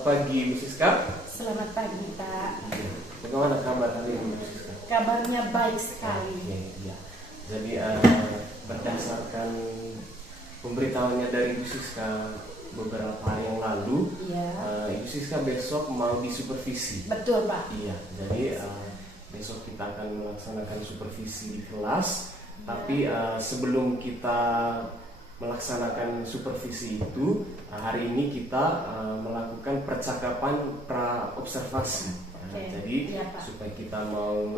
Selamat pagi, Bu Siska. Selamat pagi, Pak. Bagaimana kabar hari ini, Bu Siska? Kabarnya baik sekali. Oke, ya. Jadi berdasarkan pemberitahuannya dari Bu Siska beberapa hari yang lalu, Iya. Ibu Siska besok mau disupervisi. Betul, Pak. Iya, jadi besok kita akan melaksanakan supervisi di kelas. Tapi sebelum kita melaksanakan supervisi itu, hari ini kita melakukan percakapan pra-observasi. Jadi ya, supaya kita mau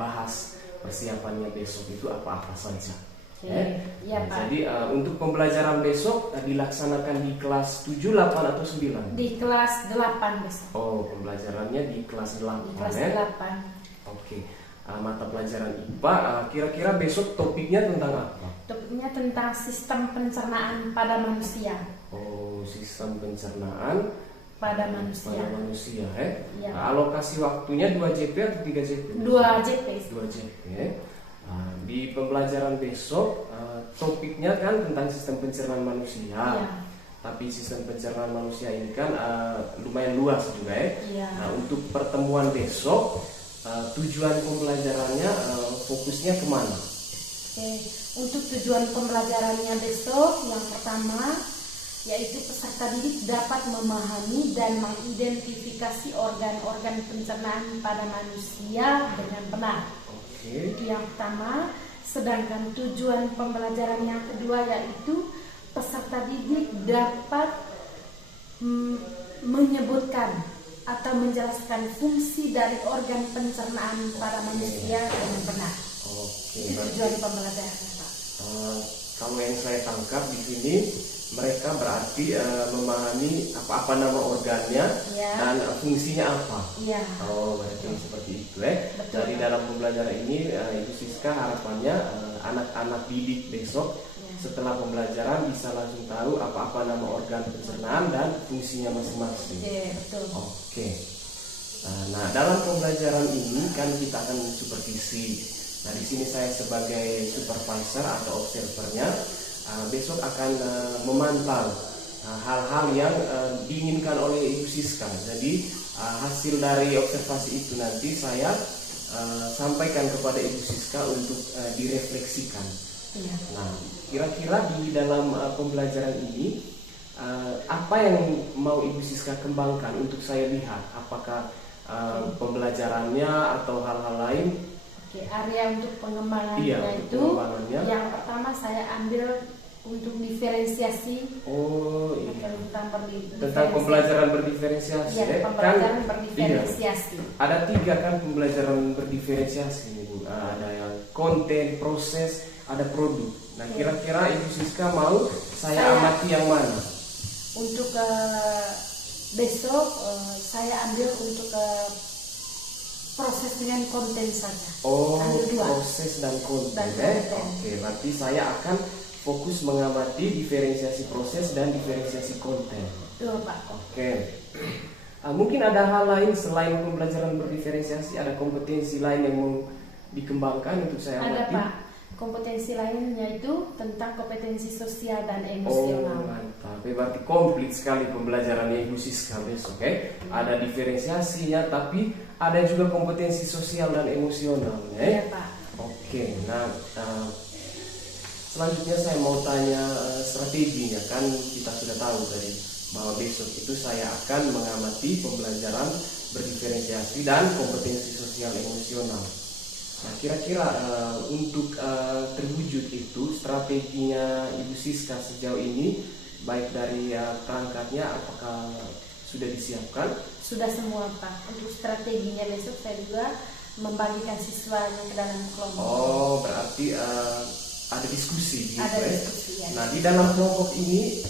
bahas persiapannya besok itu apa-apa saja. Ya, Pak. Jadi untuk pembelajaran besok dilaksanakan di kelas 7, 8 atau 9? Di kelas 8 besok. Oh, pembelajarannya di kelas 8. Di kelas 8. Oke. Mata pelajaran IPA kira-kira besok topiknya tentang apa? Topiknya tentang sistem pencernaan pada manusia. Oh, sistem pencernaan Pada manusia. Ya. Alokasi waktunya 2 JP atau 3 JP? 2 JP. 2 JP. Di pembelajaran besok topiknya kan tentang sistem pencernaan manusia. Ya. Tapi sistem pencernaan manusia ini kan lumayan luas juga Ya. Nah, untuk pertemuan besok tujuan pembelajarannya fokusnya kemana? Oke. Untuk tujuan pembelajarannya besok, yang pertama yaitu peserta didik dapat memahami dan mengidentifikasi organ-organ pencernaan pada manusia dengan benar. Oke. Itu yang pertama. Sedangkan tujuan pembelajaran yang kedua yaitu peserta didik dapat menyebutkan atau menjelaskan fungsi dari organ pencernaan pada manusia dengan benar. Oke. Itu tujuan pembelajarannya, Pak. Kalau yang saya tangkap di sini, mereka berarti memahami apa nama organnya Ya. dan fungsinya apa. Iya. Oh, berarti seperti itu Betul. Jadi dalam pembelajaran ini Ibu Siska harapannya anak-anak didik besok setelah pembelajaran bisa langsung tahu apa nama organ pencernaan dan fungsinya masing-masing. Oke, betul. Oke. Nah, dalam pembelajaran ini kan kita akan supervisi. Nah, di sini saya sebagai supervisor atau observernya besok akan memantau hal-hal yang diinginkan oleh Ibu Siska. Jadi hasil dari observasi itu nanti saya sampaikan kepada Ibu Siska untuk direfleksikan. Iya. Nah, kira-kira di dalam pembelajaran ini apa yang mau Ibu Siska kembangkan untuk saya lihat? Apakah pembelajarannya atau hal-hal lain? Oke, area untuk pengembangannya Iya, itu pengembangannya. yang pertama saya ambil untuk diferensiasi. Oh, iya. Tentang Diferensiasi. pembelajaran berdiferensiasi. Iya, pembelajaran Kan, berdiferensiasi. iya. Ada 3 kan pembelajaran berdiferensiasi, Bu. Ada yang konten, proses, ada produk. Nah, kira-kira Ibu Siska mau saya amati yang mana? Untuk besok saya ambil untuk proses dengan konten saja. Oh, Ambil 2. proses dan konten. Dan konten. Oke, berarti saya akan fokus mengamati diferensiasi proses dan diferensiasi konten. Betul, Pak. Oke. Mungkin ada hal lain selain pembelajaran berdiferensiasi, ada kompetensi lain yang mau dikembangkan untuk saya Ada, amati? Pak. Kompetensi lain yaitu tentang kompetensi sosial dan Oh, emosional. mantap. Berarti komplit sekali pembelajarannya Ibu Siska besok, Ada diferensiasinya, tapi ada juga kompetensi sosial dan emosional, Iya, Pak. Oke. Nah, selanjutnya saya mau tanya strateginya. Kan kita sudah tahu tadi bahwa besok itu saya akan mengamati pembelajaran berdiferensiasi dan kompetensi sosial emosional. Nah, kira-kira untuk terwujud itu strateginya Ibu Siska sejauh ini, baik dari perangkatnya apakah sudah disiapkan? Sudah semua, Pak. Untuk strateginya besok saya juga membagikan siswanya ke dalam kelompok. Oh, berarti ada diskusi gitu. Ada diskusi, ya. Nah, di dalam kelompok ini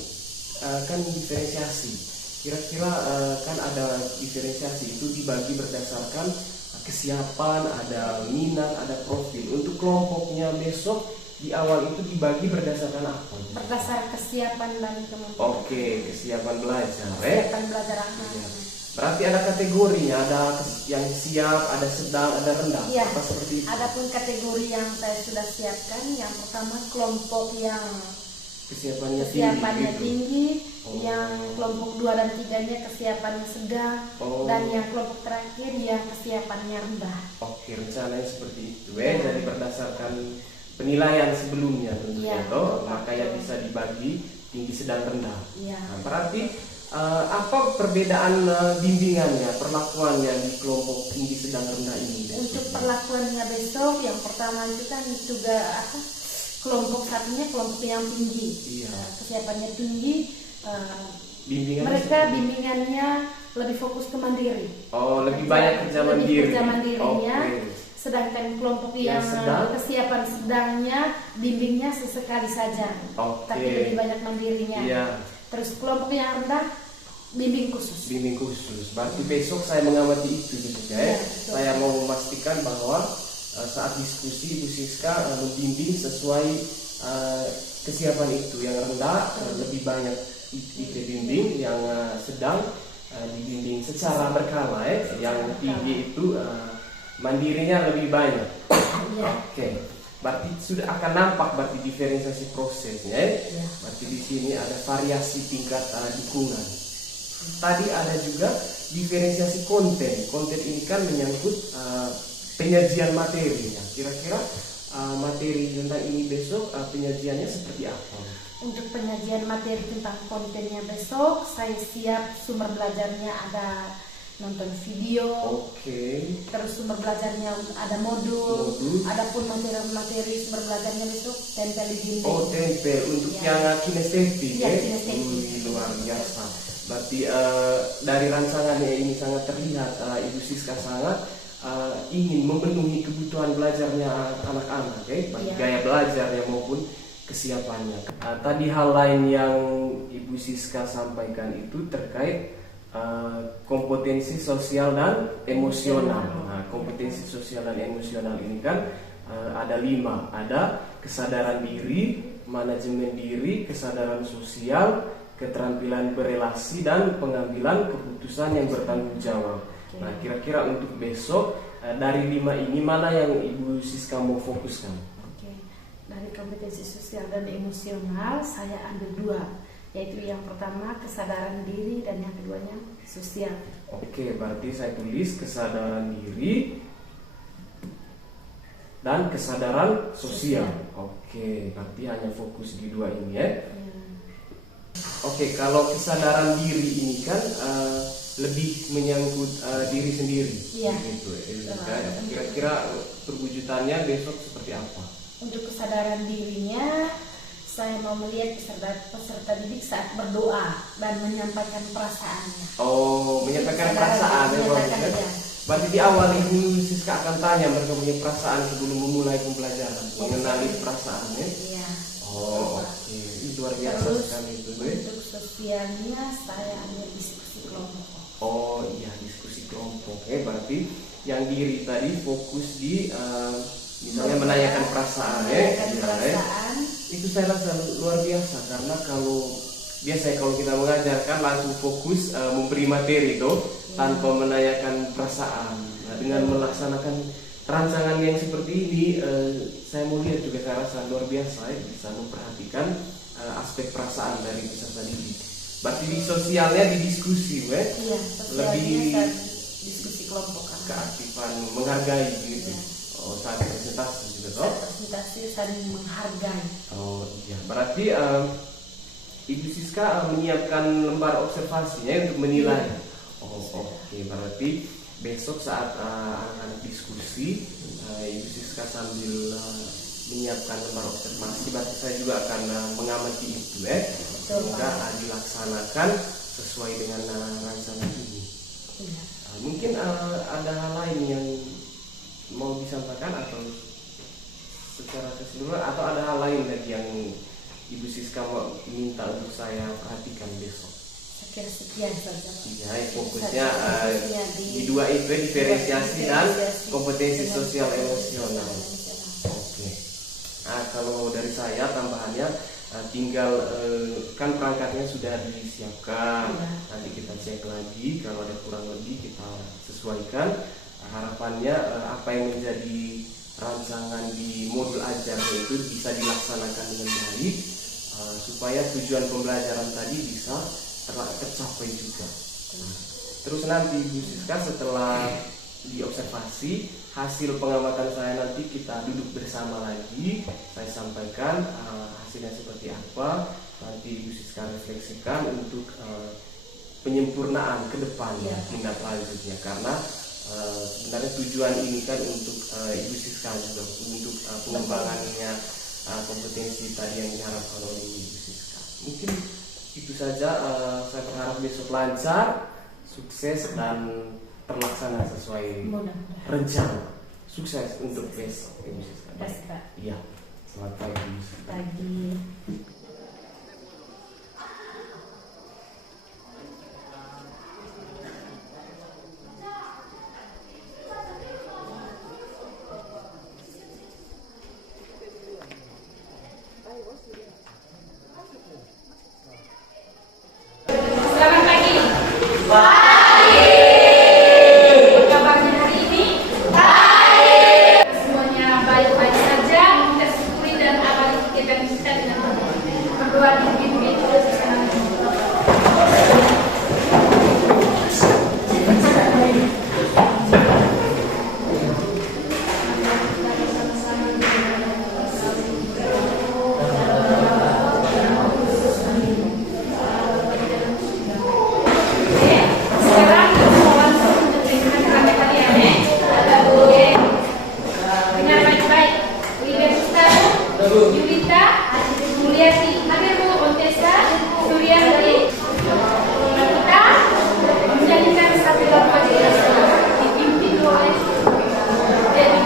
kan diferensiasi. Kira-kira kan ada diferensiasi itu dibagi berdasarkan kesiapan, ada minat, ada profil. Untuk kelompoknya besok di awal itu dibagi berdasarkan apa? Berdasar kesiapan dan kemampuan. Oke, kesiapan belajar. Kesiapan belajar anak. Iya. Berarti ada kategorinya, ada yang siap, ada sedang, ada rendah. Iya. Apa seperti itu? Adapun kategori yang saya sudah siapkan, yang pertama kelompok yang Kesiapannya kesiapannya gitu. tinggi, Yang kelompok 2 dan 3-nya kesiapannya sedang, dan yang kelompok terakhir yang kesiapannya rendah. Oke, rencananya seperti itu. Jadi berdasarkan penilaian sebelumnya tentunya makanya bisa dibagi tinggi, sedang, rendah. Nah, berarti apa perbedaan bimbingannya, perlakuannya di kelompok tinggi, sedang, rendah ini? Untuk perlakuannya besok, yang pertama itu kan kelompok satunya kelompok yang tinggi, kesiapannya tinggi. Mereka bimbingannya lebih fokus ke mandiri. Lebih banyak kerja mandirinya. Sedangkan kelompok yang kesiapan sedangnya bimbingnya sesekali saja, tapi lebih banyak mandirinya. Terus kelompok yang rendah bimbing khusus. Berarti besok saya mengamati itu gitu ya. Saya mau memastikan bahwa saat diskusi Ibu Siska membimbing sesuai kesiapan itu. Yang rendah lebih banyak dibimbing, yang sedang dibimbing secara berkala. Yang tinggi itu mandirinya lebih banyak. Oke. Berarti sudah akan nampak diferensiasi prosesnya. Berarti di sini ada variasi tingkat dukungan. Tadi ada juga diferensiasi konten. Konten ini kan menyangkut penyajian materinya. Kira-kira materi tentang ini besok penyajiannya seperti apa? Untuk penyajian materi tentang kontennya besok, saya siap sumber belajarnya ada nonton video, terus sumber belajarnya ada modul. Adapun materi sumber belajarnya besok tempel di dinding. Tempel untuk yang kinestetik. Luar biasa. Berarti dari rancangannya ini sangat terlihat Ibu Siska sangat ingin memenuhi kebutuhan belajarnya anak-anak, baik gaya belajarnya maupun kesiapannya. Tadi hal lain yang Ibu Siska sampaikan itu terkait kompetensi sosial dan emosional. Nah, kompetensi sosial dan emosional ini kan ada 5. Ada kesadaran diri, manajemen diri, kesadaran sosial, keterampilan berelasi, dan pengambilan keputusan yang bertanggung jawab. Nah, kira-kira untuk besok dari 5 ini mana yang Ibu Siska mau fokuskan? Dari kompetensi sosial dan emosional saya ambil 2, yaitu yang pertama kesadaran diri dan yang keduanya sosial. Berarti saya tulis kesadaran diri dan kesadaran sosial. Berarti hanya fokus di 2 ini ya. Kalau kesadaran diri ini kan lebih menyangkut diri sendiri. Kira-kira perwujudannya besok seperti apa? Untuk kesadaran dirinya, saya mau melihat peserta didik saat berdoa dan menyampaikan perasaannya. Menyampaikan perasaan. Berarti di awal Ibu Siska akan tanya mereka punya perasaan sebelum memulai pembelajaran, mengenali perasaannya. Itu luar biasa sekali itu. Untuk sosialnya saya ambil diskusi kelompok. Diskusi kelompok. Berarti yang diri tadi fokus di misalnya menanyakan perasaan. Itu saya rasa luar biasa, karena kalau biasanya kalau kita mengajarkan langsung fokus memberi materi itu tanpa menanyakan perasaan. Nah, dengan melaksanakan rancangan yang seperti ini, saya mau lihat juga saya rasa luar biasa bisa memperhatikan aspek perasaan dari peserta didik. Berarti di sosialnya di diskusi, lebih diskusi kelompok, keaktifan menghargai gitu. Saat presentasi juga saat presentasi saling menghargai. Berarti Ibu Siska menyiapkan lembar observasinya untuk menilai. Berarti besok saat anak-anak diskusi, Ibu Siska sambil menyiapkan lembar observasi, berarti saya juga akan mengamati itu semoga dilaksanakan sesuai dengan rancangan ini. Mungkin ada hal lain yang mau disampaikan atau secara keseluruhan, atau ada hal lain lagi yang Ibu Siska mau minta untuk saya perhatikan besok? Saya kira sekian saja. Fokusnya di 2 itu, diferensiasi dan kompetensi sosial emosional. Kalau dari saya tambahannya tinggal kan perangkatnya sudah disiapkan. Nanti kita cek lagi, kalau ada kurang lebih kita sesuaikan. Harapannya apa yang menjadi rancangan di modul ajarnya itu bisa dilaksanakan dengan baik, supaya tujuan pembelajaran tadi bisa tercapai juga. Terus nanti Bu Siska setelah diobservasi hasil pengamatan saya, nanti kita duduk bersama lagi, saya sampaikan hasilnya seperti apa, nanti Bu Siska refleksikan untuk penyempurnaan ke depan tindak lanjutnya, karena sebenarnya tujuan ini kan untuk Ibu Siska juga, untuk pengembangannya kompetensi tadi yang diharapkan oleh Ibu Siska. Mungkin itu saja, saya berharap besok lancar, sukses dan terlaksana sesuai rencana. Sukses untuk besok, Ibu Siska. Iya, selamat pagi, Ibu Siska. Pagi. Selamat pagi. Apa kabarnya hari ini? Semuanya baik-baik saja. Kita syukuri dan awali kegiatan kita dengan berdoa dipimpin oleh Tuhan. Sekarang kita mau langsung mendengarkan kalian kalian ya. Oke. Dengar baik-baik. Lihat Gustavo, Yulita, Mulyati, hadir Bu, Ontesa, Suryanti. Kita menyanyikan satu lagu aja dipimpin oleh Dewi.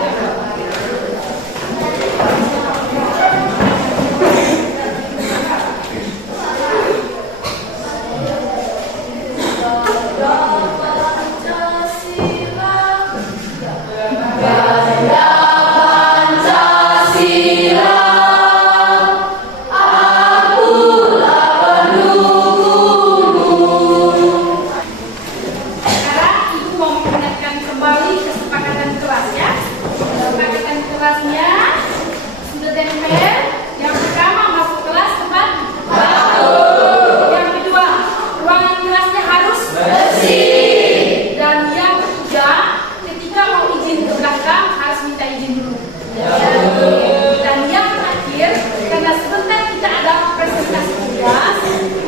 Sekarang Ibu mau mengingatkan kembali kesepakatan kelas ya. Kesepakatan kelasnya sudah tempel. Yang pertama masuk kelas tepat waktu. Yang kedua, ruangan kelasnya harus bersih. Dan yang ketiga, ketika mau izin ke belakang harus minta izin dulu. Dan yang terakhir, karena sebentar kita ada presentasi tugas,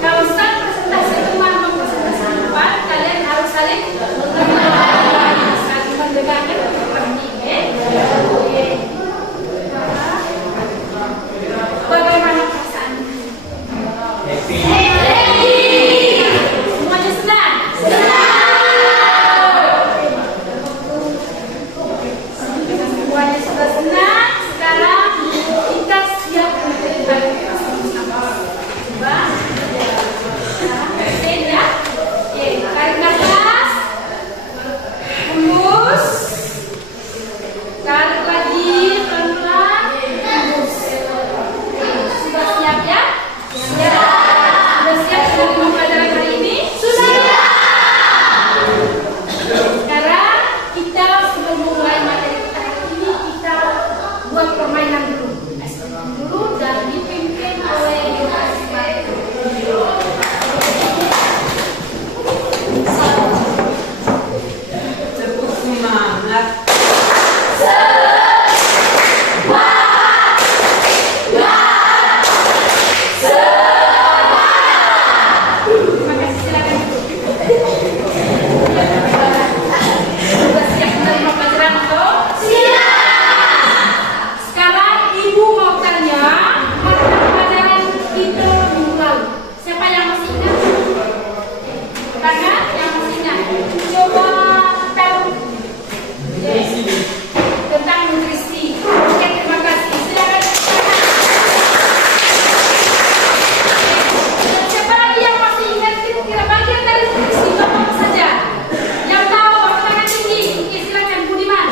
kalau saat presentasi teman mempresentasi depan, kalian harus saling mendengarkan bagaimana perasaan? Semuanya senang? Semuanya sudah senang. Sekarang kita siap untuk belajar sama-sama. Coba. Sen ya. Oke, tarik nafas. Hembus. Tarik lagi pelan-pelan. Hembus. Oke, sudah siap ya? Siap. Sudah siap dengan pembelajaran hari ini? Sudah. Sekarang kita sebelum mulai materi kita hari ini, kita buat permainan dulu. Dulu dan dipimpin oleh Tepuk semangat. Terima kasih, silakan. Sudah siap menerima pelajaran atau? Sekarang Ibu mau tanya mata pelajaran kita minggu lalu. Siapa yang masih ingat? Tangan yang masih ingat. Coba tahu tentang nutrisi. Oke, terima kasih. Silakan. Dan siapa lagi yang masih ingat kira-kira bagian dari nutrisi apa saja? Yang tahu angkat tangan tinggi. Oke, silakan Budiman.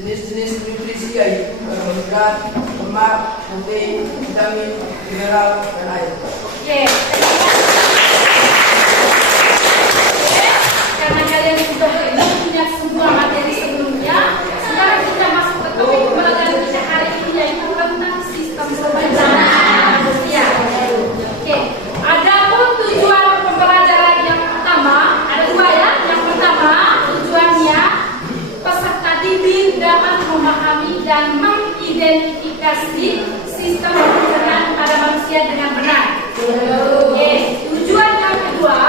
Jenis-jenis nutrisi yaitu karbohidrat, lemak, protein, vitamin, mineral, dan air. Oke, karena kalian sudah punya semua materi sebelumnya, sekarang kita masuk ke topik pelajaran kita hari ini, yaitu tentang dan mengidentifikasi sistem pencernaan pada manusia dengan benar. Oke, tujuan yang kedua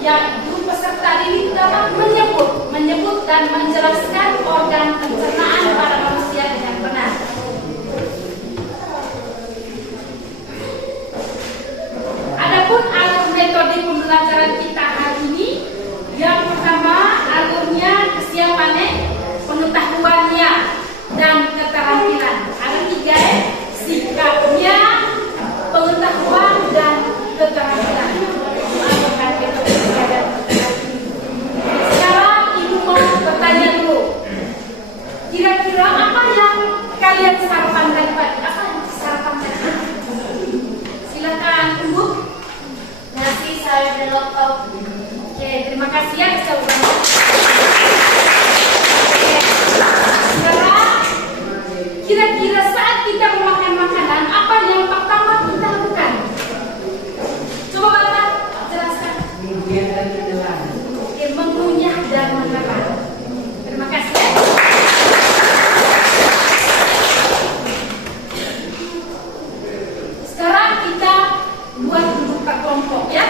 yaitu peserta didik dapat menyebut dan menjelaskan organ pencernaan pada manusia dengan benar. Adapun alur metode pembelajaran kita hari ini, yang pertama alurnya kesiapannya, pengetahuannya, dan keterampilan. Ada 3 sikapnya, pengetahuan, dan keterampilan. Sekarang Ibu mau bertanya dulu. Kira-kira apa yang kalian sarapan tadi pagi? Apa yang sarapan tadi? Silakan Ibu. Nasi, sayur, dan lontong. Oke, terima kasih ya jawabannya. Sekarang kira-kira saat kita memakan makanan, apa yang pertama kita lakukan? Coba Bapak jelaskan. Mengunyah dan menelan. Oke, mengunyah dan menelan. Terima kasih. Sekarang kita buat duduk per kelompok ya.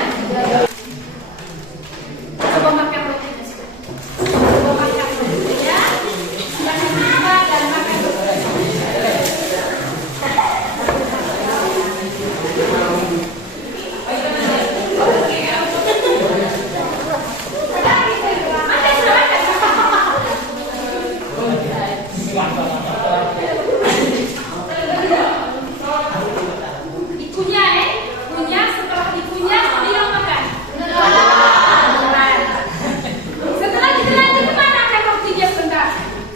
Coba makan rotinya sekarang. Coba makan rotinya. Silakan buka dan makan rotinya. Dikunyah, setelah dikunyah bilang makan. Setelah ditelan ke mana akan rotinya sebentar?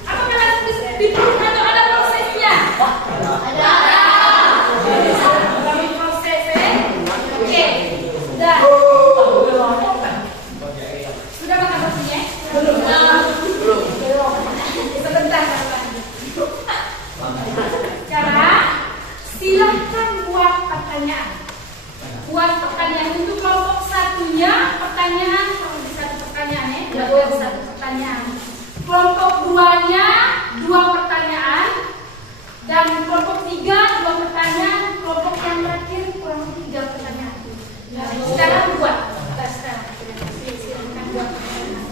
Apakah harus dibuat atau ada prosesnya? Ada proses Oke, sudah. Sudah makan rotinya? Belum. Sebentar. Sekarang silahkan buat pertanyaan. Buat pertanyaan untuk kelompok satunya, pertanyaan kalau di satu pertanyaan ya, buat satu pertanyaan. Kelompok 2-nya 2 pertanyaan, dan kelompok 3 2 pertanyaan, kelompok yang terakhir kurang 3 pertanyaan. Sekarang buat. Silakan buat pertanyaan.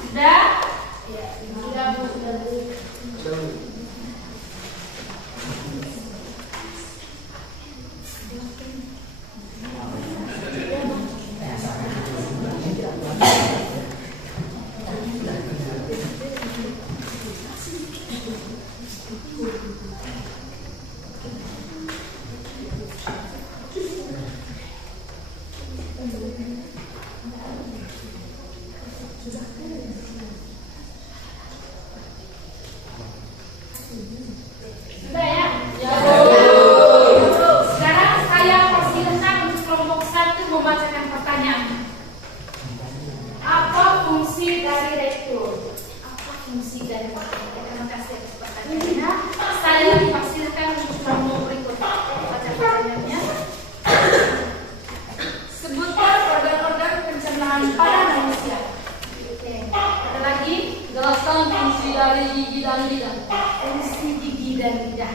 Sudah? Sudah Bu. Sudah ya? Sekarang saya persilahkan untuk kelompok 1 membacakan pertanyaan. Apa fungsi dari rektor? Apa fungsi dari rektor? Terima kasih atas pertanyaannya. Saya dipersilahkan untuk kelompok berikut baca pertanyaannya. Sebutkan organ-organ pencernaan pada manusia. Oke. Ada lagi? Jelaskan fungsi dari gigi dan lidah. Fungsi gigi dan lidah.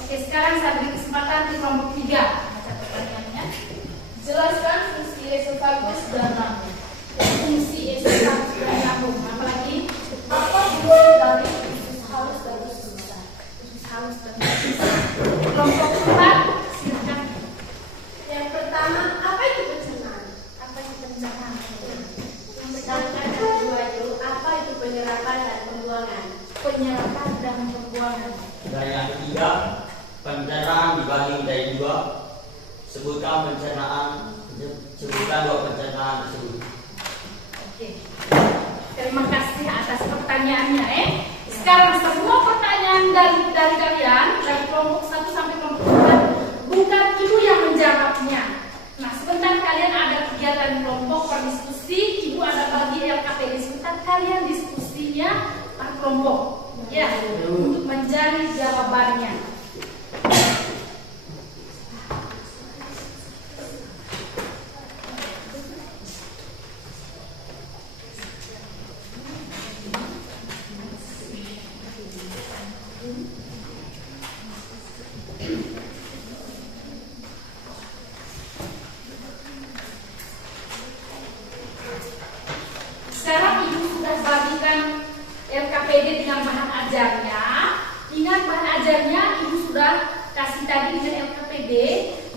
Oke, sekarang saya beri kesempatan di kelompok 3 baca pertanyaannya. Jelaskan fungsi esofagus dan lambung. Fungsi esofagus dan lambung. Apa lagi? Apa fungsi dari usus halus dan usus besar? Usus halus dan usus besar. Kelompok 4, silakan. Yang pertama, apa itu pencernaan? Apa itu pencernaan? Sedangkan yang kedua itu, apa itu penyerapan dan pembuangan? Penyerapan dan pembuangan. Dan yang ketiga, pencernaan dibagi menjadi 2. Sebutkan 2 pencernaan tersebut. Oke. Terima kasih atas pertanyaannya. Sekarang semua pertanyaan dari kalian, dari kelompok 1 sampai kelompok 4, bukan ibu yang menjawabnya. Nah, sebentar kalian ada kegiatan kelompok berdiskusi diskusi, Ibu ada bagi LKPD sebentar, kalian diskusinya per kelompok ya untuk mencari jawabannya. Sekarang Ibu sudah bagikan LKPD dengan bahan ajarnya. Ingat bahan ajarnya Ibu sudah kasih tadi dengan LKPD,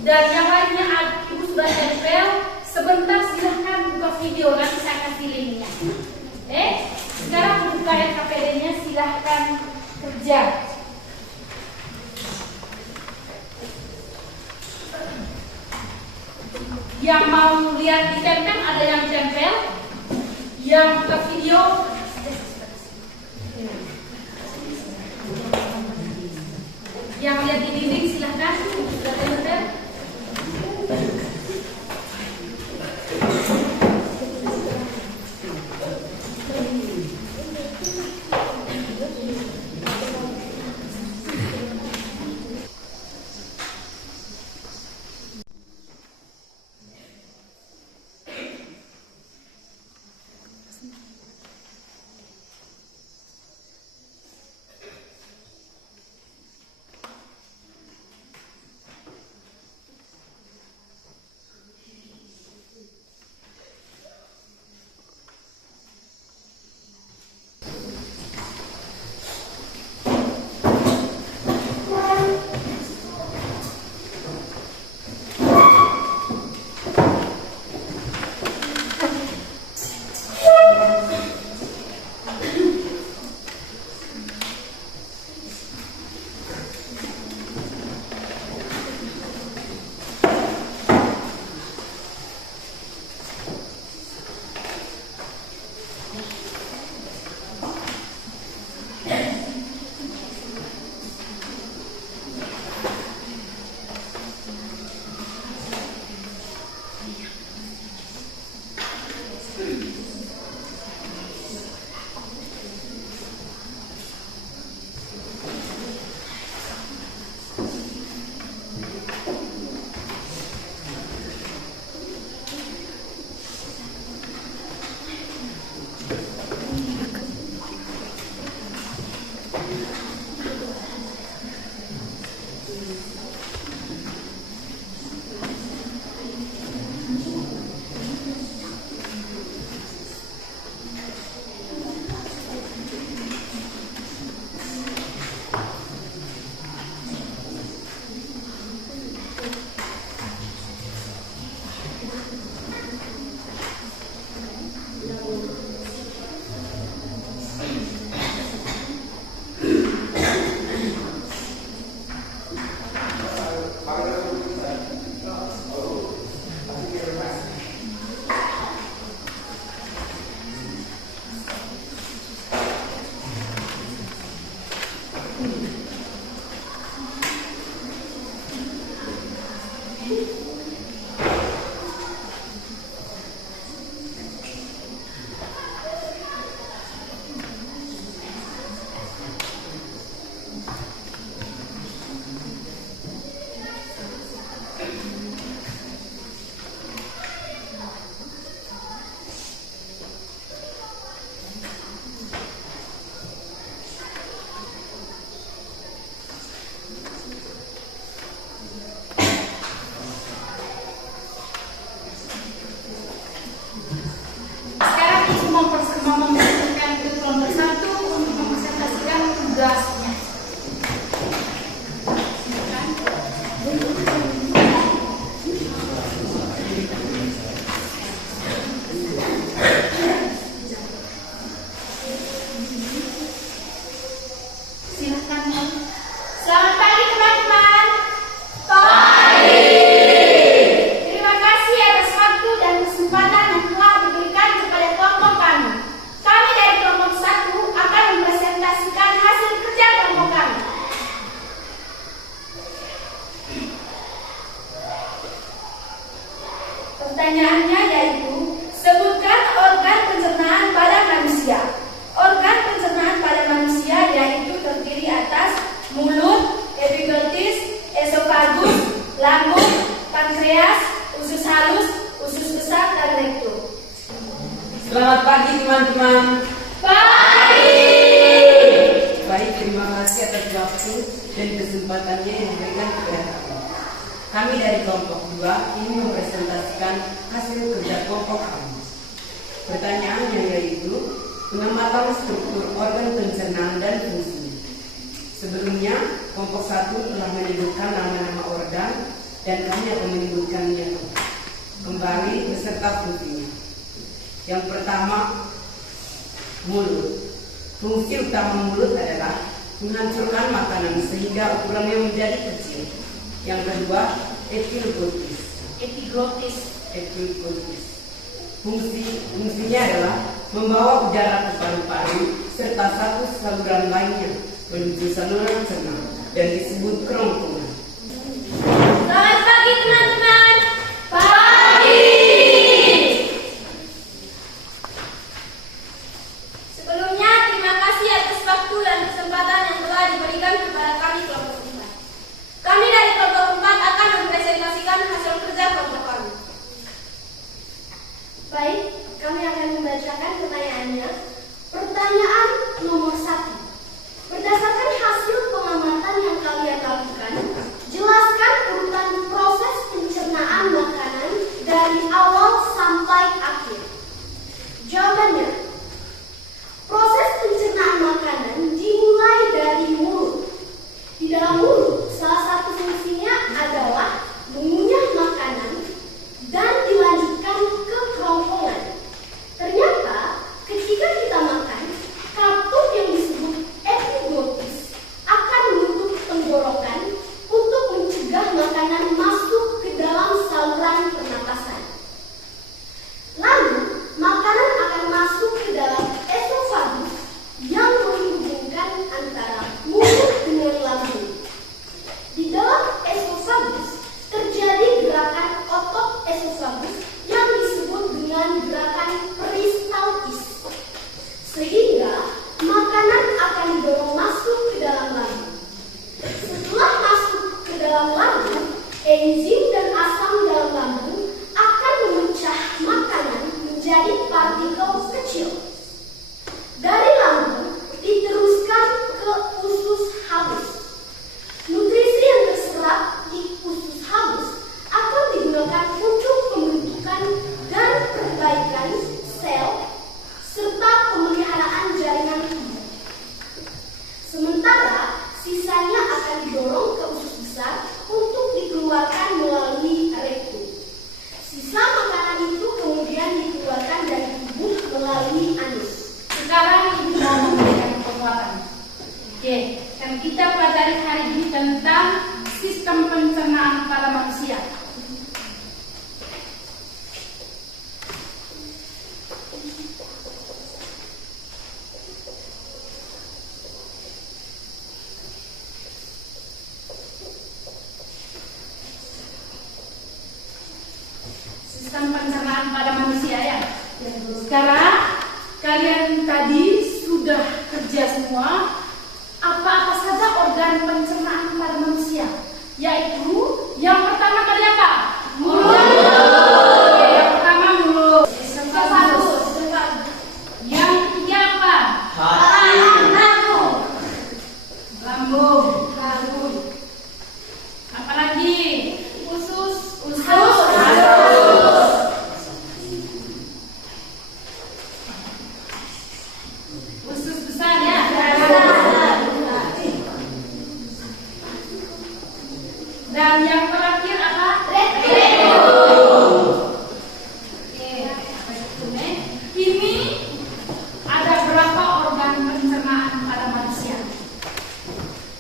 dan yang lainnya Ibu sudah tempel. Sebentar silahkan buka video, nanti saya kasih linknya. Sekarang buka LKPD-nya, silahkan kerja. Yang mau lihat ditempel, ada yang tempel. Yang buka video, yang lihat di dinding silahkan. Sudah tempel. Pertanyaannya yaitu, sebutkan Selamat pagi teman-teman. Pagi. Baik, terima kasih atas waktu dan kesempatannya yang diberikan kepada kami. Kami dari kelompok 2 ingin mempresentasikan hasil kerja kelompok kami. Pertanyaannya yaitu pengamatan struktur organ pencernaan dan fungsi. Sebelumnya, kelompok 1 telah menyebutkan nama-nama organ dan kami akan menyebutkannya kembali beserta fungsinya. Yang pertama, mulut. Fungsi utama mulut adalah menghancurkan makanan sehingga ukurannya menjadi kecil. Yang kedua, epiglotis. Epiglotis. Fungsinya adalah membawa udara ke paru-paru serta satu saluran lainnya menuju saluran cerna dan disebut kerongkongan. Selamat pagi teman-teman. Pagi. Sebelumnya terima kasih atas waktu dan kesempatan yang telah diberikan kepada kami kelompok 4. Kami dari kelompok 4 akan mempresentasikan hasil kerja kelompok kami. Baik, kami akan membacakan pertanyaannya. Pertanyaan nomor 1. Berdasarkan hasil pengamatan yang kalian lakukan, jelaskan urutan proses pencernaan makanan dari awal sampai akhir. Jawabannya, proses pencernaan makanan dimulai dari mulut. Di dalam mulut, salah satu fungsinya adalah mengunyah makanan dan dilanjutkan ke kerongkongan. Ternyata, ketika kita makan, kartuk yang disebut epiglotis akan menutup tenggorokan untuk mencegah makanan masuk ke dalam saluran pernapasan. Lalu, makanan akan masuk ke dalam esofagus yang menghubungkan antara mulut dengan lambung. Di dalam esofagus terjadi gerakan otot esofagus yang disebut dengan gerakan peristaltis, sehingga makanan akan didorong masuk ke dalam lambung. Setelah masuk ke dalam lambung, enzim dan asam dalam lambung akan memecah makanan menjadi partikel kecil. Dari lambung diteruskan ke usus halus. Nutrisi yang terserap di usus halus akan digunakan untuk pembentukan dan perbaikan sel serta pemeliharaan jaringan tubuh. Sementara sisanya akan didorong ke usus besar untuk dikeluarkan melalui rektum. Sisa makanan itu kemudian dikeluarkan dari tubuh melalui anus. Sekarang ibu mau memberikan penguatan. Oke, kan kita pelajari hari ini tentang sistem pencernaan pada manusia. Sistem pencernaan pada manusia ya. Sekarang kalian tadi sudah kerja semua. Apa-apa saja organ pencernaan pada manusia? Yaitu yang pertama tadi apa? Mulut. Yang pertama mulut. Yang ketiga apa? Lambung. Apa lagi? Usus. Usus besar ya. Dan yang terakhir apa? Rektum. Oke, rektum. Ini ada berapa organ pencernaan pada manusia?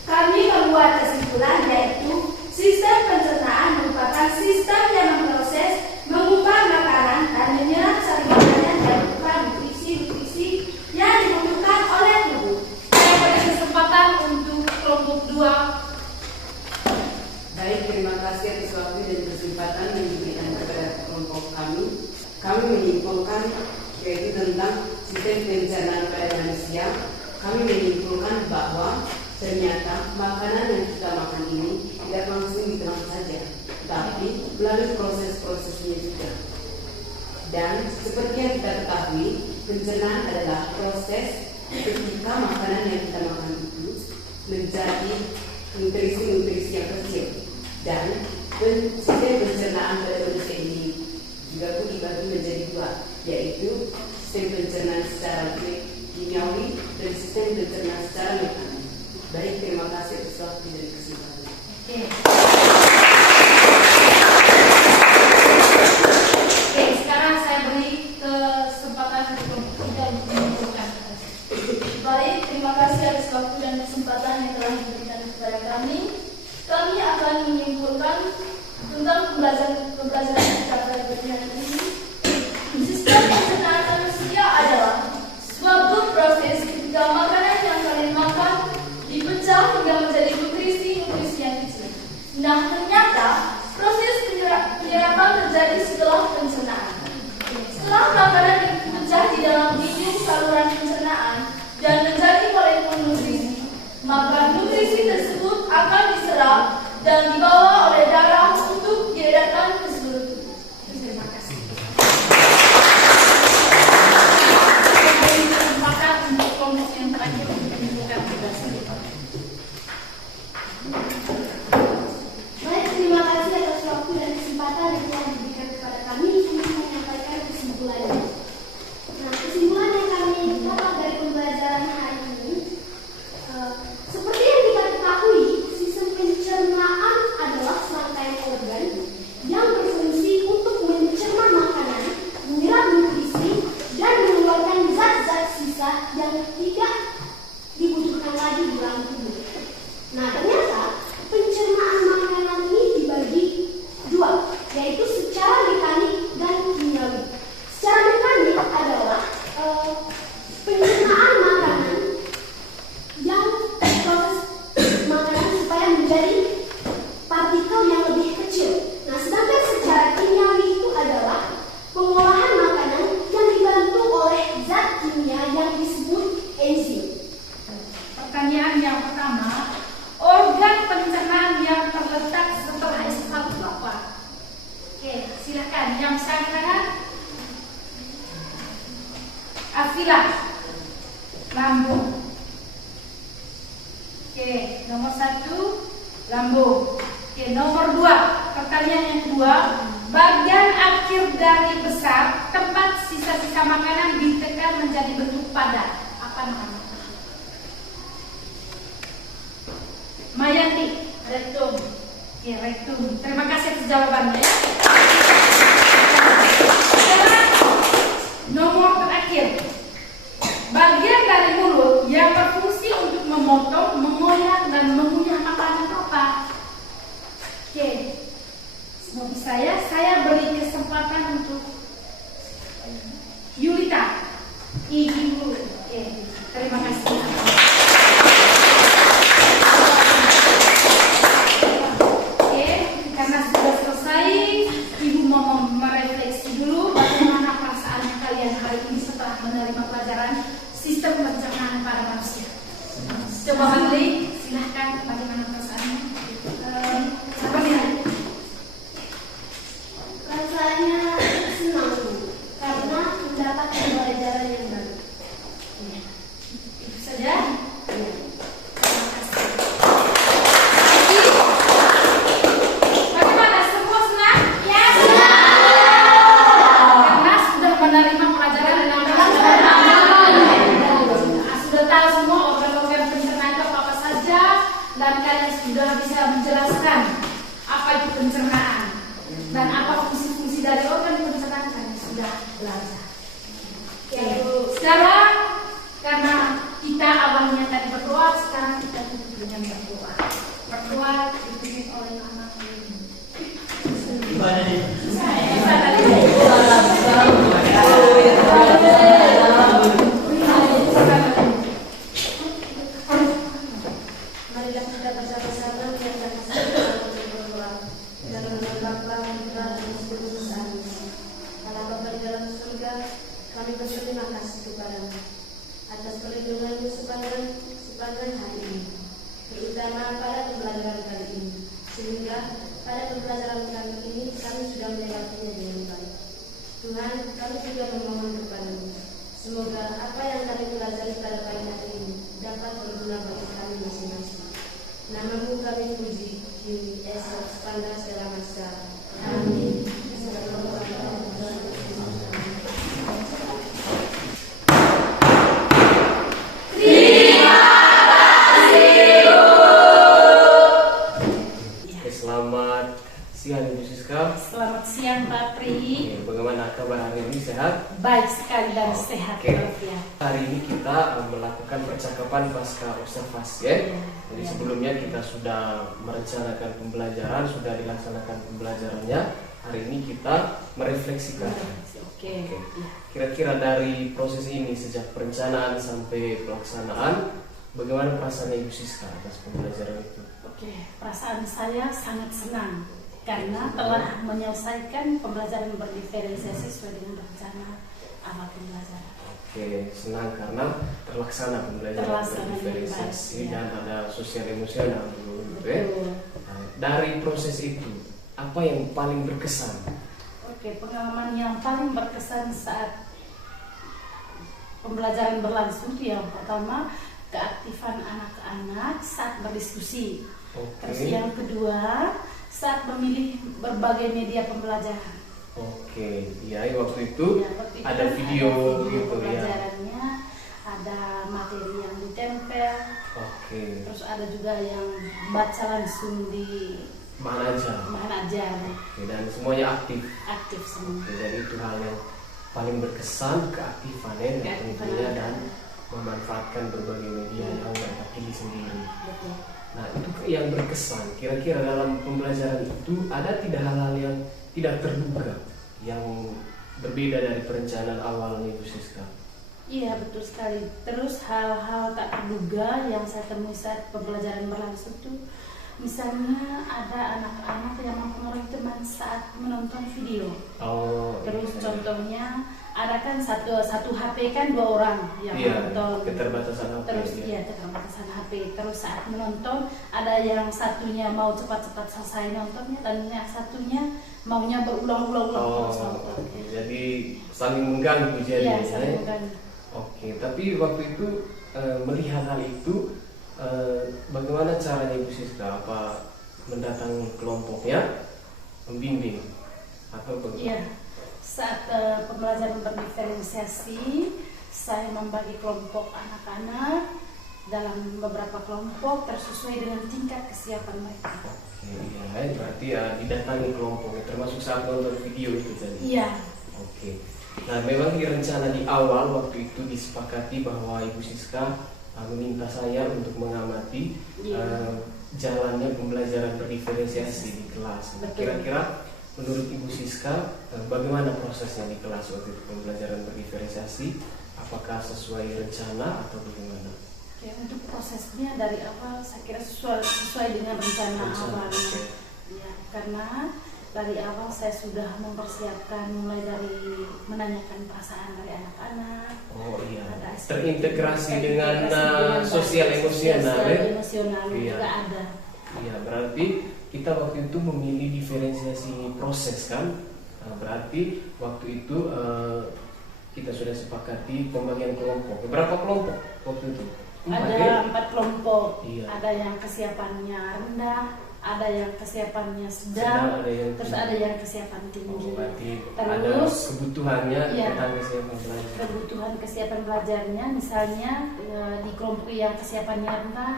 Kami membuat kesimpulan yaitu sistem pencernaan merupakan sistem yang memproses, mengubah makanan dan menyerap sari makanan dan berupa nutrisi-nutrisi yang dibutuhkan oleh tubuh. Saya beri kesempatan untuk kelompok 2. Baik, terima kasih atas waktu dan kesempatan yang diberikan kepada kelompok kami. Kami menyimpulkan yaitu tentang sistem pencernaan pada manusia. Kami menyimpulkan bahwa ternyata makanan yang kita makan ini tidak langsung ditelan saja, tapi melalui proses-prosesnya juga. Dan seperti yang kita ketahui, pencernaan adalah proses ketika makanan yang kita makan itu menjadi nutrisi-nutrisi yang kecil. Dan sistem pencernaan pada manusia ini juga pun dibagi menjadi dua, yaitu sistem pencernaan secara kimiawi dan sistem pencernaan secara mekanik. Baik, terima kasih atas waktu dan kesempatan. Oke, sekarang saya beri kesempatan untuk kita menunjukkan. Baik, terima kasih atas waktu dan kesempatan yang telah diberikan kepada kami. Kami akan menyimpulkan tentang pembelajaran kita pada bagian ini. Sistem pencernaan manusia adalah suatu proses ketika makanan yang kalian makan dipecah hingga menjadi nutrisi-nutrisi yang kecil. Nah, ternyata proses penyerapan terjadi setelah pencernaan. Setelah makanan dipecah di dalam dinding saluran pencernaan dan menjadi molekul nutrisi, maka nutrisi tersebut akan diserap dan dibawa oleh darah untuk diedarkan ke seluruh tubuh. Terima kasih. Saya beri kesempatan untuk kelompok yang terakhir untuk menunjukkan tugas. Baik, terima kasih atas waktu dan kesempatan yang telah diberikan kepada kami untuk menyampaikan kesimpulannya. Nah, kesimpulan yang kami dapat dari pembelajaran hari ini, seperti yang kita ketahui, sistem pencernaan adalah serangkaian organ yang berfungsi untuk mencerna makanan, menyerap nutrisi, dan mengeluarkan zat-zat sisa yang tidak dibutuhkan lagi di dalam tubuh. Nah, ternyata pencernaan makanan ini dibagi dua, yaitu secara mekanik dan kimiawi. Secara mekanik adalah pencernaan makanan yang proses makanan supaya menjadi partikel yang lebih kecil. Nah, sedangkan secara kimiawi itu adalah pengolahan makanan yang dibantu oleh zat kimia yang disebut enzim. Pertanyaan yang pertama, organ pencernaan yang terletak setelah S1 apa? Oke, silakan yang saya kanan. Afila, lambung. Oke, nomor 1, lambung. Oke, nomor 2, pertanyaan yang kedua, bagian akhir dari besar tempat sisa-sisa makanan ditekan menjadi bentuk padat. Apa namanya? Mayanti, rektum. Oke, rektum. Terima kasih atas jawabannya. Sekarang nomor terakhir, bagian dari mulut yang berfungsi untuk memotong, mengoyak, dan mengunyah makanan apa? Oke, semoga saya beri kesempatan untuk Yulita, Ibu. Oke, terima kasih. Oke, karena sudah selesai, Ibu mau merefleksi dulu bagaimana perasaannya kalian hari ini setelah menerima pelajaran sistem pencernaan pada manusia. Coba Manli, silahkan bagaimana perasaannya? Rasanya senang karena mendapat pembelajaran yang baru. Itu saja. Terima kasih. Bagaimana? Semua senang? Ya, senang. Karena sudah menerima pelajaran dan sudah tahu semua organ-organ pencernaan itu apa saja, dan kalian Tuhan, kami juga memohon kepadamu. Semoga apa yang kami pelajari pada pagi hari ini dapat berguna bagi kami masing-masing. Namamu kami puji, kini, esok, sepanjang segala masa. Amin. Selamat siang Ibu Siska. Selamat siang Pak Pri. Oke, bagaimana kabar hari ini, sehat? Baik sekali dan sehat Oke. walafiat. Hari ini kita melakukan percakapan pasca observasi ya. Jadi Ya. sebelumnya kita sudah merencanakan pembelajaran, sudah dilaksanakan pembelajarannya. Hari ini kita merefleksikan. Oke. Ya. Kira-kira dari proses ini sejak perencanaan sampai pelaksanaan, bagaimana perasaan Ibu Siska atas pembelajaran itu? Oke, perasaan saya sangat senang karena telah menyelesaikan pembelajaran berdiferensiasi sesuai dengan rencana awal pembelajaran. Oke, senang karena terlaksana pembelajaran Terlaksana berdiferensiasi dengan baik, ya. dan ada sosial emosional dulu, gitu ya. Betul. Nah, dari proses itu, apa yang paling berkesan? Oke, pengalaman yang paling berkesan saat pembelajaran berlangsung itu yang pertama keaktifan anak-anak saat berdiskusi. Terus Oke, yang kedua saat memilih berbagai media pembelajaran. oke, ya waktu itu Ya, waktu itu ada kan video ada gitu ya. pembelajarannya, ada materi yang ditempel, Oke, terus ada juga yang baca langsung di mana aja? mana aja, Oke, dan semuanya aktif. aktif semua. Oke, jadi itu hal yang paling berkesan, keaktifannya Keaktifan tentunya anak. dan memanfaatkan berbagai media yang mereka pilih sendiri. Betul. Nah, itu yang berkesan. Kira-kira dalam pembelajaran itu ada tidak hal-hal yang tidak terduga yang berbeda dari perencanaan awalnya Ibu Siska? Iya, betul sekali. Terus hal-hal tak terduga yang saya temui saat pembelajaran berlangsung tuh, misalnya ada anak-anak yang mempengaruhi teman saat menonton video. Oh, Terus iya. contohnya ada kan satu HP kan 2 orang yang Iya, menonton. keterbatasan HP. Terus ya. iya keterbatasan HP. Terus saat menonton ada yang satunya mau cepat-cepat selesai nontonnya dan yang satunya maunya berulang-ulang terus Oh, nonton. oke. Jadi saling mengganggu Iya, jadinya. saling ya. mengganggu. Oke, tapi waktu itu melihat hal itu, bagaimana caranya Ibu Siska? Apa mendatangi kelompoknya, membimbing, atau bagaimana? Iya. Saat pembelajaran berdiferensiasi, saya membagi kelompok anak-anak dalam beberapa kelompok tersesuai dengan tingkat kesiapan mereka. Oke, iya, berarti didatangi kelompoknya, termasuk saat nonton video itu tadi. Iya. Oke. Nah, memang direncana di awal waktu itu disepakati bahwa Ibu Siska meminta saya untuk mengamati Iya. jalannya pembelajaran berdiferensiasi di kelas. Nah, Betul. kira-kira menurut Ibu Siska bagaimana prosesnya di kelas waktu itu pembelajaran berdiferensiasi? Apakah sesuai rencana atau bagaimana? Oke, untuk prosesnya dari awal saya kira sesuai dengan rencana awal. Oke. Ya, karena dari awal saya sudah mempersiapkan mulai dari menanyakan perasaan dari anak-anak. Oh iya, Ada aspek- terintegrasi dengan dengan sosial emosional ya? emosional Iya. juga ada. Iya, berarti kita waktu itu memilih diferensiasi proses kan? Nah, berarti waktu itu kita sudah sepakati pembagian kelompok. Berapa kelompok waktu itu? Ada 4 kelompok. Iya. Ada yang kesiapannya rendah, ada yang kesiapannya Sedang, sedang, ada yang terus tinggi. ada yang kesiapan tinggi. Oh, berarti ada Terus kebutuhannya iya. tentang kesiapan belajar. kebutuhan kesiapan belajarnya, misalnya di kelompok yang kesiapannya rendah,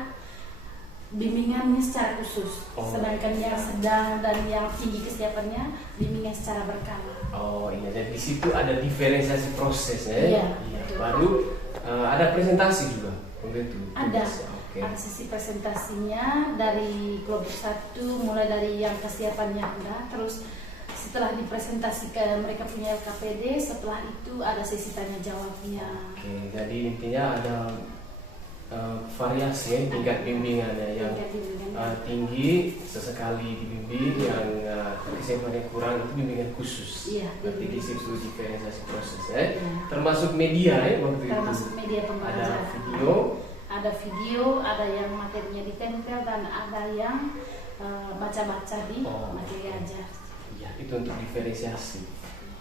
bimbingannya secara khusus, Oh. sedangkan yang sedang dan yang tinggi kesiapannya bimbingan secara berkala. Oh iya, jadi di situ ada diferensiasi prosesnya. Iya, Iya. betul. Baru ada presentasi juga begitu. Ada. Oke. Ada sisi presentasinya dari kelompok 1 mulai dari yang kesiapannya rendah, terus setelah dipresentasikan mereka punya LKPD, setelah itu ada sesi tanya jawabnya. Oke, jadi intinya ada variasi ya, tingkat bimbingannya yang Tingkat bimbingan. tinggi sesekali dibimbing, yang kesiapannya kurang itu bimbingan khusus. Iya, Berarti di bimbingan situ diferensiasi proses ya. Iya. Termasuk media ya waktu Termasuk itu. media Ada pembelajaran. video, Ada yang materinya ditempel dan ada yang baca-baca di Oh. materi ajar. ya itu untuk diferensiasi.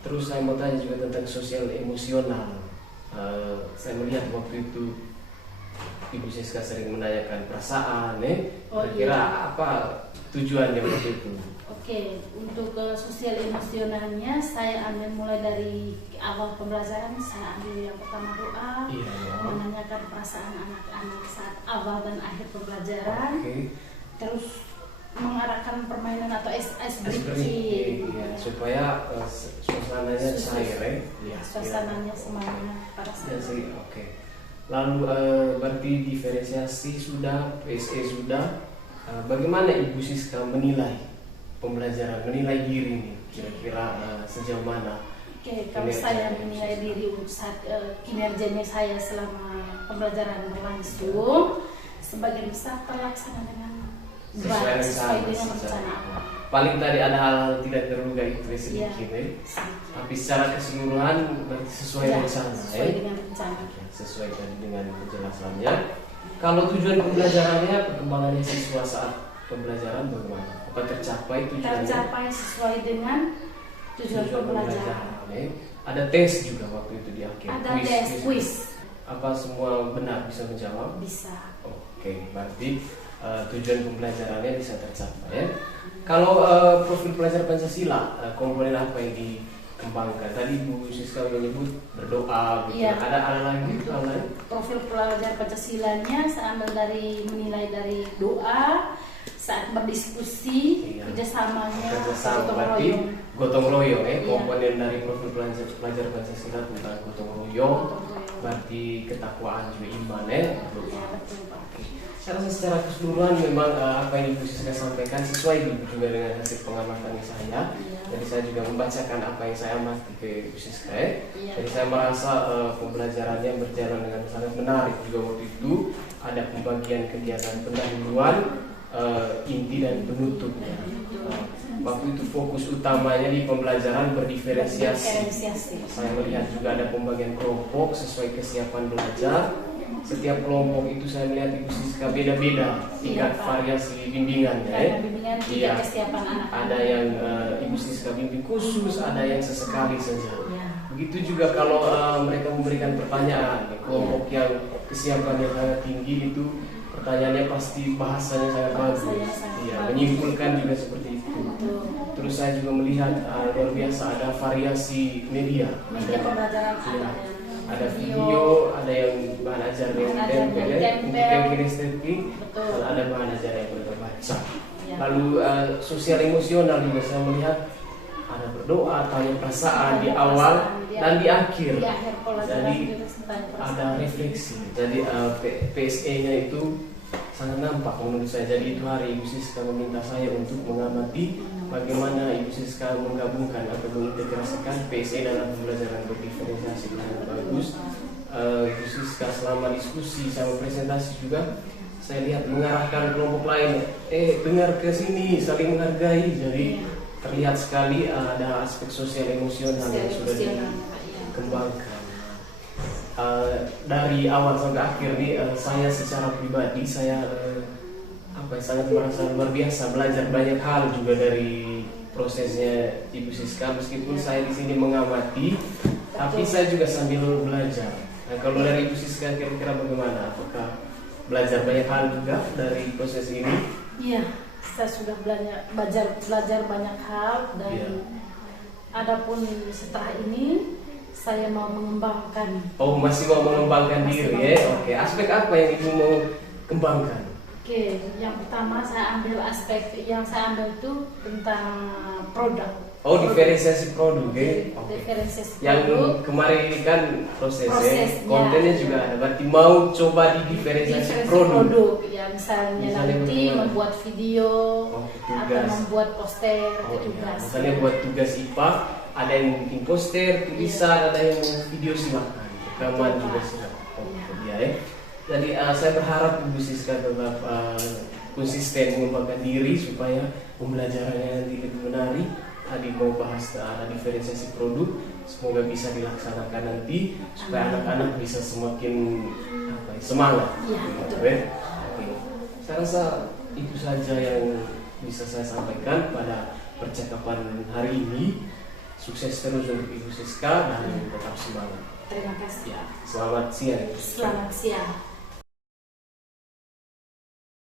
Terus saya mau tanya juga tentang sosial emosional. Saya melihat waktu itu Ibu Siska sering menanyakan perasaan, kira-kira apa tujuannya waktu itu? Oke, untuk sosial emosionalnya saya ambil mulai dari awal pembelajaran. Saya ambil yang pertama doa, menanyakan perasaan anak-anak saat awal dan akhir pembelajaran. Terus mengarahkan permainan atau ice breaking, supaya suasananya cair, suasananya semuanya pada saat itu. Lalu berarti diferensiasi sudah, PSE sudah. Bagaimana Ibu Siska menilai pembelajaran, menilai diri ini? Kira-kira sejauh mana? Kalau saya menilai diri saat kinerjanya saya selama pembelajaran berlangsung, sebagian besar terlaksana dengan baik sesuai dengan rencana. Paling tadi ada hal tidak terduga itu sedikit, tapi secara keseluruhan berarti sesuai rencana. Sesuai dengan rencana. Sesuai tadi dengan penjelasannya. Kalau tujuan pembelajarannya, perkembangannya siswa saat pembelajaran bagaimana? Apa tercapai tujuannya? Tercapai sesuai dengan tujuan pembelajaran. Ada tes juga waktu itu di akhir. Ada tes quiz. Apa semua benar bisa menjawab? Bisa. Berarti tujuan pembelajarannya bisa tercapai. Kalau profil pelajar Pancasila, komponen apa yang dikembangkan? Tadi Bu Siska menyebut berdoa, ada lagi hal lain? Profil pelajar Pancasilanya saya ambil menilai dari doa, saat berdiskusi, kerjasamanya, gotong royong. Komponen dari profil pelajar Pancasila tentang gotong royong, berarti ketakwaan juga iman, betul Pak. Saya rasa secara keseluruhan memang apa yang Ibu Siska sampaikan sesuai juga dengan hasil pengamatan saya. Jadi saya juga membacakan apa yang saya amati ke Ibu Siska. Jadi saya merasa pembelajarannya berjalan dengan sangat menarik juga waktu itu. Ada pembagian kegiatan pendahuluan, inti dan penutupnya. Waktu itu fokus utamanya di pembelajaran berdiferensiasi. Saya melihat juga ada pembagian kelompok sesuai kesiapan belajar. Setiap kelompok itu saya melihat Ibu Siska beda-beda tingkat variasi bimbingannya. Kesiapan anak. Ada yang Ibu Siska bimbing khusus, ada yang sesekali saja. Begitu juga kalau mereka memberikan pertanyaan, kelompok yang kesiapannya sangat tinggi itu pertanyaannya pasti bahasanya sangat bagus. Menyimpulkan juga seperti itu. Terus saya juga melihat luar biasa ada variasi media. Ada video, ada yang bahan ajar yang tempel, untuk yang kinestetik, ada bahan ajar yang berbaca. Lalu sosial emosional juga saya melihat ada berdoa, tanya perasaan di awal dan di akhir. Jadi ada refleksi. Jadi PSE-nya itu sangat nampak menurut saya. Jadi itu hari Ibu Siska meminta saya untuk mengamati bagaimana Ibu Siska menggabungkan atau mengintegrasikan PSE dalam pembelajaran berdiferensiasi dengan bagus. Ibu Siska selama diskusi sama presentasi juga saya lihat mengarahkan kelompok lain, dengar ke sini, saling menghargai. Jadi terlihat sekali ada aspek sosial emosional yang sudah dikembangkan. Dari awal sampai akhir nih, saya secara pribadi sangat merasa luar biasa belajar banyak hal juga dari prosesnya Ibu Siska. Meskipun saya di sini mengamati, tapi saya juga sambil belajar. Nah, kalau dari Ibu Siska kira-kira bagaimana? Apakah belajar banyak hal juga dari proses ini? Iya, saya sudah belajar banyak hal dan adapun setelah ini saya mau mengembangkan. Masih mau mengembangkan diri ya? Oke, aspek apa yang Ibu mau kembangkan? Oke, yang pertama saya ambil aspek yang saya ambil itu tentang produk. Diferensiasi produk ya? Diferensiasi yang produk. Kemarin kan prosesnya, kontennya juga ada. Berarti mau coba di diferensiasi produk. Ya, misalnya nanti membuat video atau membuat poster tugas. Misalnya buat tugas IPA, ada yang bikin poster, tulisan, ada yang video silakan, rekaman juga silakan. Jadi saya berharap Ibu Siska tetap konsisten mengembangkan diri supaya pembelajarannya nanti lebih menarik. Tadi mau bahas ada diferensiasi produk, semoga bisa dilaksanakan nanti supaya anak-anak bisa semakin semangat. Saya rasa itu saja yang bisa saya sampaikan pada percakapan hari ini. Sukses terus untuk Ibu Siska dan tetap semangat. Terima kasih. Ya, selamat siang. Selamat siang.